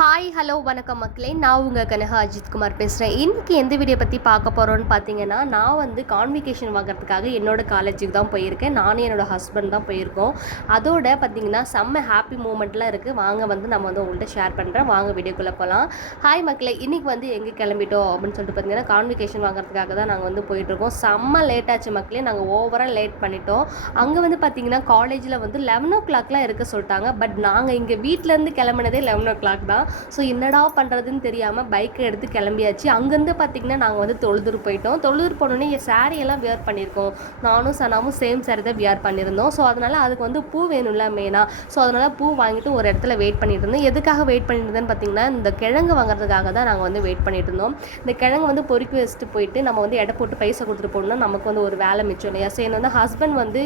Hi hello வணக்கம் மக்களே, நான் உங்கள் கனகா அஜித்குமார் பேசுகிறேன். இன்றைக்கி எந்த வீடியோ பற்றி பார்க்க போகிறோன்னு பார்த்தீங்கன்னா, நான் வந்து கான்வெகேஷன் வாங்குறதுக்காக என்னோடய காலேஜுக்கு தான் போயிருக்கேன். நானும் என்னோடய ஹஸ்பண்ட் தான் போயிருக்கோம். அதோட பார்த்திங்கன்னா செம்ம ஹாப்பி மூமெண்ட்லாம் இருக்குது. வாங்க வந்து நம்ம வந்து உங்கள்கிட்ட ஷேர் பண்ணுறேன். வாங்க வீடியோக்குள்ளே போகலாம். ஹாய் மக்களே, இன்றைக்கி வந்து எங்கே கிளம்பிட்டோம் அப்படின்னு சொல்லிட்டு பார்த்தீங்கன்னா, கான்வெகேஷன் வாங்குறதுக்காக தான் நாங்கள் வந்து போயிட்டுருக்கோம். செம்ம லேட் ஆச்சு மக்களே, நாங்கள் ஓவராக லேட் பண்ணிட்டோம். அங்கே வந்து பார்த்திங்கன்னா காலேஜில் வந்து 11 o'clockலாம் இருக்க சொல்லிட்டாங்க. பட் நாங்கள் இங்கே வீட்டிலேருந்து கிளம்பினதே 11 o'clock தான். ஸோ என்னடா பண்ணுறதுன்னு தெரியாமல் பைக்கை எடுத்து கிளம்பியாச்சு. அங்கேருந்து பார்த்திங்கன்னா நாங்கள் வந்து தொழுதூர் போயிட்டோம். தொழுதூர் போனோடனே என் சாரியெல்லாம் வியர் பண்ணியிருக்கோம். நானும் சனாமும் சேம் சாரி தான் வியர் பண்ணியிருந்தோம். ஸோ அதனால் அதுக்கு வந்து பூ வேணும்ல மெயினாக. ஸோ அதனால் பூ வாங்கிட்டு ஒரு இடத்துல வெயிட் பண்ணிட்டு இருந்தோம். எதுக்காக வெயிட் பண்ணிட்டு இருந்தேன்னு பார்த்திங்கன்னா, இந்த கிழங்கு வாங்குறதுக்காக தான் நாங்கள் வந்து வெயிட் பண்ணிட்டு இருந்தோம். இந்த கிழங்கு வந்து பொறுக்கி வச்சுட்டு போயிட்டு நம்ம வந்து எடை போட்டு பைசா கொடுத்துட்டு போகணும்னா நமக்கு வந்து ஒரு வேலை மிச்சம் இல்லையா. ஸோ என்ன வந்து ஹஸ்பண்ட் வந்து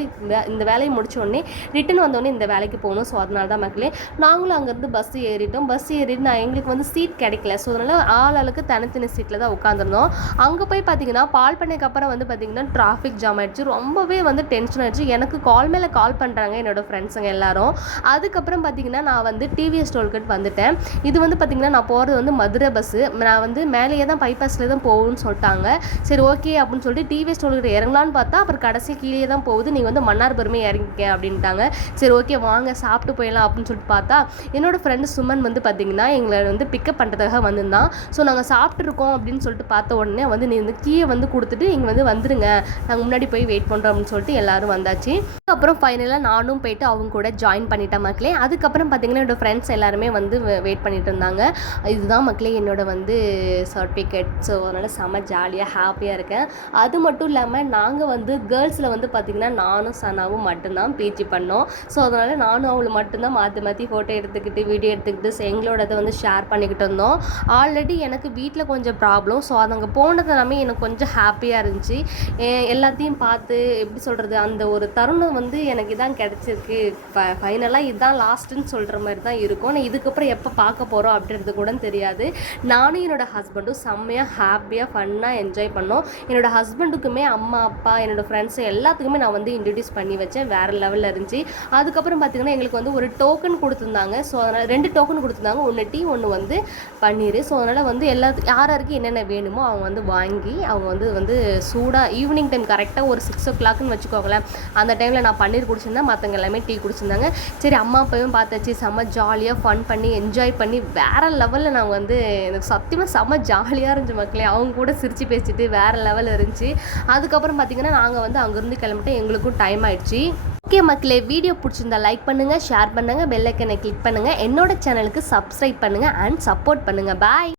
இந்த வேலையை முடிச்சோடனே ரிட்டன் வந்தோடனே இந்த வேலைக்கு போகணும். ஸோ அதனால தான் மக்களே நாங்களும் அங்கேருந்து பஸ் ஏறிட்டோம். பஸ் ஏறிட்டு எங்களுக்கு வந்து சீட் கிடைக்கல. ஸோ அதனால் ஆளுக்கு தனித்தனி சீட்டில் தான் உட்காந்துருந்தோம். அங்கே போய் பார்த்தீங்கன்னா பால் பண்ணைக்கு அப்புறம் வந்து பார்த்திங்கன்னா டிராஃபிக் ஜாம் ஆகிடுச்சு. ரொம்பவே வந்து டென்ஷன் ஆகிடுச்சு. எனக்கு கால் மேலே கால் பண்ணுறாங்க என்னோடய ஃப்ரெண்ட்ஸுங்க எல்லாரும். அதுக்கப்புறம் பார்த்திங்கன்னா நான் வந்து டிவிஎஸ் டோல்கேட் வந்துட்டேன். இது வந்து பார்த்திங்கன்னா நான் போகிறது வந்து மதுரை பஸ்ஸு. நான் வந்து மேலேயே தான் பைபாஸில் தான் போகும்னு சொல்லிட்டாங்க. சரி ஓகே அப்படின்னு சொல்லிட்டு டிவிஎஸ் டோல்கேட் இறங்கலான்னு பார்த்தா அப்புறம் கடைசி கீழே தான் போகுது. நீங்கள் வந்து மன்னார்புரமே இறங்கிக்க அப்படின்ட்டாங்க. சரி ஓகே வாங்க சாப்பிட்டு போயிடலாம் அப்படின்னு சொல்லிட்டு பார்த்தா என்னோடய ஃப்ரெண்டு சுமன் வந்து பார்த்திங்கன்னா எங்களை வந்து பிக்கப் பண்ணுறதுக்காக வந்திருந்தான். ஸோ நாங்கள் சாப்பிட்ருக்கோம் அப்படின்னு சொல்லிட்டு பார்த்த உடனே வந்து நீ வந்து கீயை வந்து கொடுத்துட்டு இங்கே வந்து வந்துடுங்க, நாங்கள் முன்னாடி போய் வெயிட் பண்ணுறோம் அப்படின்னு சொல்லிட்டு எல்லோரும் வந்தாச்சு. அப்புறம் ஃபைனலாக நானும் போயிட்டு அவங்க கூட ஜாயின் பண்ணிட்டேன் மக்களே. அதுக்கப்புறம் பார்த்திங்கன்னா என்னோடய ஃப்ரெண்ட்ஸ் எல்லாருமே வந்து வெயிட் பண்ணிட்டு இருந்தாங்க. இதுதான் மக்களே என்னோட வந்து சர்டிஃபிகேட். ஸோ அதனால் செம்ம ஜாலியாக ஹாப்பியாக இருக்கேன். அது மட்டும் இல்லாமல் நாங்கள் வந்து கேர்ள்ஸில் வந்து பார்த்திங்கன்னா நானும் சனாவும் மட்டும்தான் பேச்சு பண்ணோம். ஸோ அதனால் நானும் அவளும் மட்டும்தான் மாற்றி மாற்றி ஃபோட்டோ எடுத்துக்கிட்டு வீடியோ எடுத்துக்கிட்டு எங்களோடதை வந்து ஷேர் பண்ணிக்கிட்டு இருந்தோம். ஆல்ரெடி எனக்கு வீட்டில் கொஞ்சம் ப்ராப்ளம். ஸோ அது அங்கே போனது எல்லாமே எனக்கு கொஞ்சம் ஹாப்பியாக இருந்துச்சு. எல்லாத்தையும் பார்த்து எப்படி சொல்கிறது, அந்த ஒரு தருணம் வந்து எனக்கு இதான் கிடச்சிருக்கு. ஃபைனலாக இதுதான் லாஸ்ட்டுன்னு சொல்கிற மாதிரி தான் இருக்கும். நான் இதுக்கப்புறம் எப்போ பார்க்க போகிறோம் அப்படின்றது கூட தெரியாது. நானும் என்னோடய ஹஸ்பண்டும் செம்மையாக ஹாப்பியாக ஃபன்னாக என்ஜாய் பண்ணோம். என்னோடய ஹஸ்பண்டுக்குமே அம்மா அப்பா என்னோடய ஃப்ரெண்ட்ஸு எல்லாத்துக்குமே நான் வந்து இன்ட்ரடியூஸ் பண்ணி வச்சேன். வேறு லெவலில் இருந்துச்சு. அதுக்கப்புறம் பார்த்திங்கன்னா எங்களுக்கு வந்து ஒரு டோக்கன் கொடுத்துருந்தாங்க. ஸோ அதனால் 2 டோக்கன் கொடுத்துருந்தாங்க. ஒன்று டீ ஒன்று வந்து பன்னீர். ஸோ அதனால் வந்து யாருக்கு என்னென்ன வேணுமோ அவங்க வந்து வாங்கி அவங்க வந்து சூடாக ஈவினிங் டைம் கரெக்டாக ஒரு 6 o'clockன்னு வச்சுக்கோங்களேன். அந்த டைமில் நான் பன்னீர் குடிச்சிருந்தேன், மற்றவங்க எல்லாமே டீ குடிச்சிருந்தாங்க. சரி அம்மா அப்பாவும் பார்த்தாச்சு. செம்ம ஜாலியாக ஃபன் பண்ணி என்ஜாய் பண்ணி வேறு லெவலில் நாங்கள் வந்து எனக்கு சத்தியமாக செம்ம ஜாலியாக இருந்துச்சு மக்களே. அவங்க கூட சிரித்து பேசிட்டு வேறு லெவலில் இருந்துச்சு. அதுக்கப்புறம் பார்த்திங்கன்னா நாங்கள் வந்து அங்கேருந்து கிளம்பிட்டு எங்களுக்கும் டைம் ஆகிடுச்சு. ஓகே மக்களே, வீடியோ பிடிச்சிருந்தா லைக் பண்ணுங்கள், ஷேர் பண்ணுங்கள், பெல் ஐக்கனை கிளிக் பண்ணுங்கள், என்னோட சேனலுக்கு சப்ஸ்கிரைப் பண்ணுங்கள் அண்ட் சப்போர்ட் பண்ணுங்கள். பாய்.